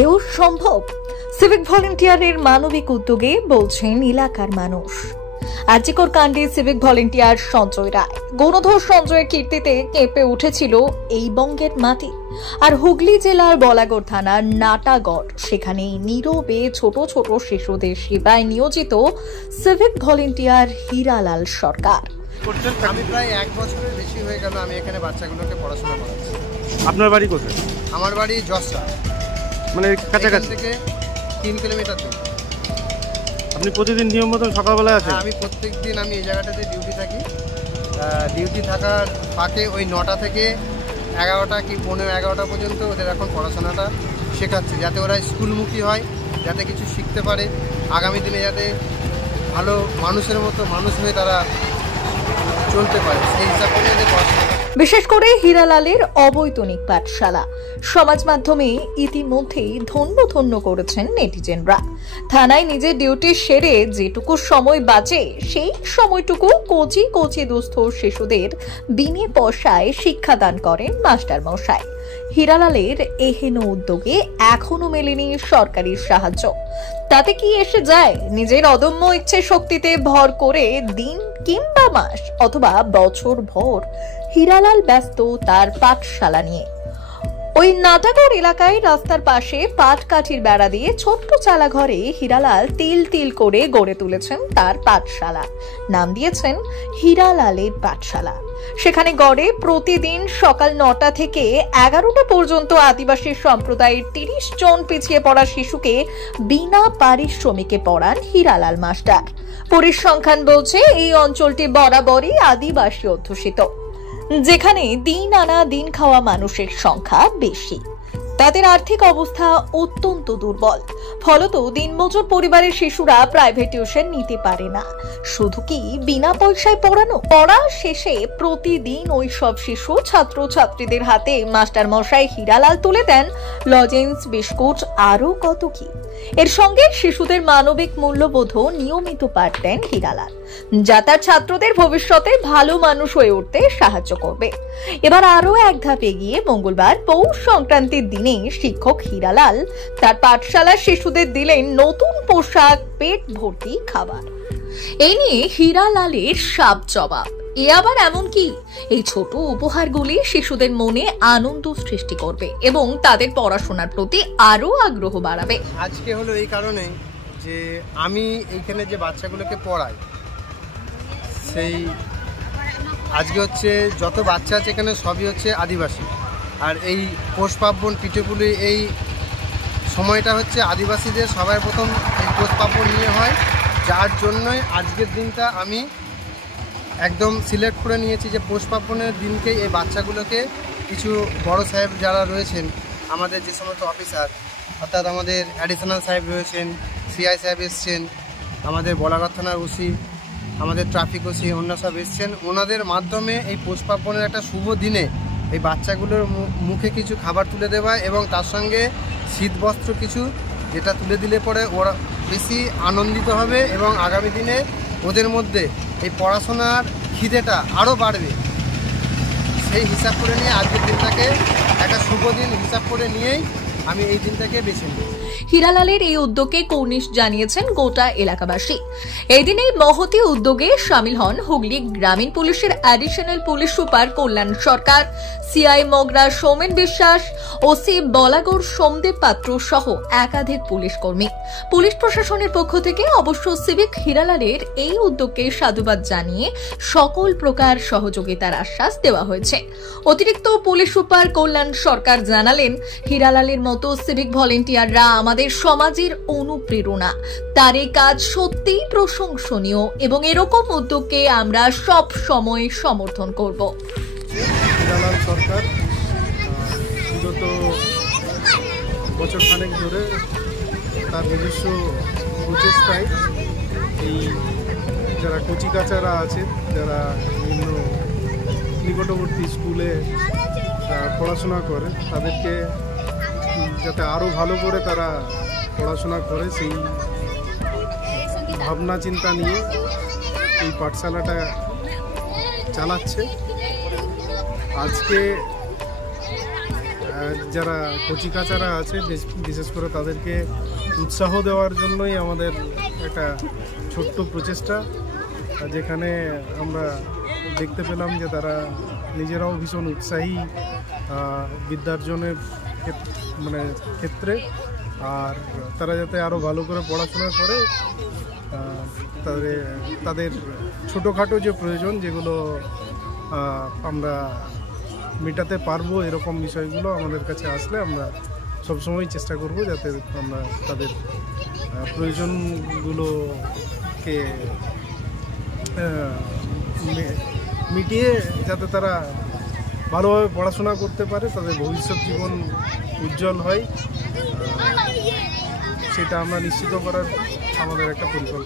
এও সম্ভব। সিভিক ভলেন্টিয়ারের মানবিক উদ্যোগে বলছেন এলাকার মানুষ। আর্জিকর কাণ্ডে সিভিক ভলেন্টিয়ার সঞ্জয় রায়, গণধর সঞ্জয়ের কীর্তিতে কেঁপে উঠেছিল এই বঙ্গের মাটি। আর হুগলি জেলার বলাগড় থানার নাটাগড়, সেখানে নীরবে ছোট ছোট শিশুদের সেবায় নিয়োজিত সিভিক ভলেন্টিয়ার হীরালাল সরকার। আমি প্রায় 1 বছরের বেশি হয়ে গেল আমি এখানে বাচ্চাগুলোকে পড়াশোনা করাচ্ছি। আপনার বাড়ি কোথায়? আমার বাড়ি জসরা, মানে কাছাকাছি থেকে 3 কিলোমিটার দূর। আপনি প্রতিদিন নিয়ম মতন সকালবেলায় আসেন? আমি প্রত্যেক দিন আমি এই জায়গাটাতে ডিউটি থাকি। ডিউটি থাকার ফাঁকে ওই 9টা থেকে 11টা কি 11:15 পর্যন্ত ওদের এখন পড়াশোনাটা শেখাচ্ছি, যাতে ওরা স্কুলমুখী হয়, যাতে কিছু শিখতে পারে, আগামী দিনে যাতে ভালো মানুষের মতো মানুষ হয়ে তারা চলতে পারে, সেই হিসাব করে ওদের পড়াশোনা। বিশেষ করে হীরালালের অবৈতনিক পাঠশালা সমাজ মাধ্যমে ইতিমধ্যেই ধন্য ধন্য করেছেন নেটিজেনরা। থানায় নিজের ডিউটি সেরে যেটুকু সময় বাঁচে, সেই সময়টুকু কচি কচি দুস্থ শিশুদের বিনে পয়সায় শিক্ষাদান করেন মাস্টার মশাই। হীরালালের এহেন উদ্যোগে এখনো মেলেনি সরকারি সাহায্য। তাতে কি এসে যায় নিজের অদম্য ইচ্ছে শক্তিতে ভর করে দিন কিংবা মাস অথবা বছর ভর হীরালাল ব্যস্ত তার পাঠশালা নিয়ে। ওই নাটাগড় এলাকায় রাস্তার পাশে পাট কাঠির বেড়া দিয়ে ছোট্ট চালা ঘরে হীরালাল তিল তিল করে গড়ে তুলেছেন তার পাঠশালা। নাম দিয়েছেন হীরালালের পাঠশালা। সেখানে গড়ে প্রতিদিন সকাল 9টা থেকে 11টা পর্যন্ত আদিবাসী সম্প্রদায়ের 30 জন পিছিয়ে পড়া শিশুকে বিনা পারিশ্রমিকে পড়ান হীরালাল মাস্টার। পরিসংখ্যান বলছে এই অঞ্চলটি বরাবরই আদিবাসী অধ্যুষিত, যেখানে দিন আনা দিন খাওয়া মানুষের সংখ্যা বেশি। তাদের আর্থিক অবস্থা অত্যন্ত দুর্বল, ফলত দিনমজুর পরিবারের শিশুরা প্রাইভেট টিউশন নিতে পারে না। শুধু কি বিনা পয়সায় পড়ানো, পড়া শেষে প্রতিদিন ওই সব শিশু ছাত্র ছাত্রীদের হাতে মাস্টার মশাই হীরালাল তুলে দেন লজেন্স, বিস্কুট, আরো কত কি। এর সঙ্গে শিশুদের মানবিক মূল্যবোধও নিয়মিত পাঠ দেন হীরালাল, যা তার ছাত্রদের ভবিষ্যতে ভালো মানুষ হয়ে উঠতে সাহায্য করবে। এবার আরো এক ধাপ এগিয়ে মঙ্গলবার পৌষ সংক্রান্তির দিনে শিক্ষক হীরালাল তার পাঠশালার শিশুদের দিলেন নতুন পোশাক, পেট ভর্তি খাবার। এই নিয়ে হীরালালের সাপ জবাব। এ আবার এমন কি, এই ছোট উপহারগুলি শিশুদের মনে আনন্দ সৃষ্টি করবে এবং তাদের পড়াশোনার প্রতি আরো আগ্রহ বাড়াবে। আজকে হলো এই কারণে যে আমি এইখানে যে বাচ্চাগুলোকে পড়াই, সেই আজকে হচ্ছে যত বাচ্চা আছে এখানে সবই হচ্ছে আদিবাসী। আর এই পৌষ পার্বণ পিঠেপুলি এই সময়টা হচ্ছে আদিবাসীদের সবার প্রথম এই পৌষ পার্বণ নিয়ে হয়, যার জন্যই আজকের দিনটা আমি একদম সিলেক্ট করে নিয়েছি যে পৌষ পার্বণের দিনকেই এই বাচ্চাগুলোকে কিছু বড় সাহেব যারা রয়েছেন, আমাদের যে সমস্ত অফিসার, অর্থাৎ আমাদের অ্যাডিশনাল সাহেব রয়েছেন, সিআই সাহেব এসছেন, আমাদের বলাগড় থানার ওসি, আমাদের ট্রাফিক ওসি, অন্য সব এসছেন, ওনাদের মাধ্যমে এই পৌষ পার্বণের একটা শুভ দিনে এই বাচ্চাগুলোর মুখে কিছু খাবার তুলে দেওয়া এবং তার সঙ্গে শীত বস্ত্র কিছু, যেটা তুলে দিলে পরে ওরা বেশি আনন্দিত হবে এবং আগামী দিনে ওদের মধ্যে এই পড়াশোনার খিদেটা আরও বাড়বে। সেই হিসাব করে নিয়ে আজকের দিনটাকে একটা শুভ দিন হিসাব করে নিয়েই আমি এই দিনটাকে বেছে নিই। হীরালালের এই উদ্যোগে কর্নিশ জানিয়েছেন গোটা এলাকাবাসী। এই দিন এই মহতি উদ্যোগে সামিল হন হুগলি গ্রামীণ পুলিশের অ্যাডিশনাল পুলিশ সুপার কল্যাণ সরকার, সিআই মগরা সৌমেন বিশ্বাস, ওসি বলাগড় সোমদেব পাত্র সহ একাধিক পুলিশ কর্মী। পুলিশ প্রশাসনের পক্ষ থেকে অবশ্য সিভিক হীরালালের এই উদ্যোগকে সাধুবাদ জানিয়ে সকল প্রকার সহযোগিতার আশ্বাস দেওয়া হয়েছে। অতিরিক্ত পুলিশ সুপার কল্যাণ সরকার জানালেন, হীরালালের মতো সিভিক ভলেন্টিয়াররা আমাদের সমাজের অনুপ্রেরণা। তার এই কাজ সত্যিই প্রশংসনীয় এবং এরকম উদ্যোগকে আমরা সব সময় সমর্থন করব। হীরালাল সরকার বিগত বছরখানেক ধরে তার নিজস্ব প্রচেষ্টায় এই যারা কচিকাচারা আছে, যারা বিভিন্ন নিকটবর্তী স্কুলে পড়াশোনা করে, তাদেরকে যাতে আরও ভালো করে তারা পড়াশোনা করে সেই ভাবনা চিন্তা নিয়ে এই পাঠশালাটা চালাচ্ছে। আজকে যারা কচিকাচারা আছে বিশেষ করে তাদেরকে উৎসাহ দেওয়ার জন্যই আমাদের একটা ছোট্ট প্রচেষ্টা, যেখানে আমরা দেখতে পেলাম যে তারা নিজেরাও ভীষণ উৎসাহী বিদ্যার্জনের ক্ষেত্রে, আর তারা যাতে আরও ভালো করে পড়াশোনা করে তাদের ছোটোখাটো যে প্রয়োজন যেগুলো আমরা মেটাতে পারবো, এরকম বিষয়গুলো আমাদের কাছে আসলে আমরা সবসময় চেষ্টা করব যাতে আমরা তাদের প্রয়োজনগুলোকে মিটিয়ে যাতে তারা ভালোভাবে পড়াশোনা করতে পারে, তাদের ভবিষ্যৎ জীবন উজ্জ্বল হয়, সেটা আমরা নিশ্চিত করার আমাদের একটা পরিকল্পনা।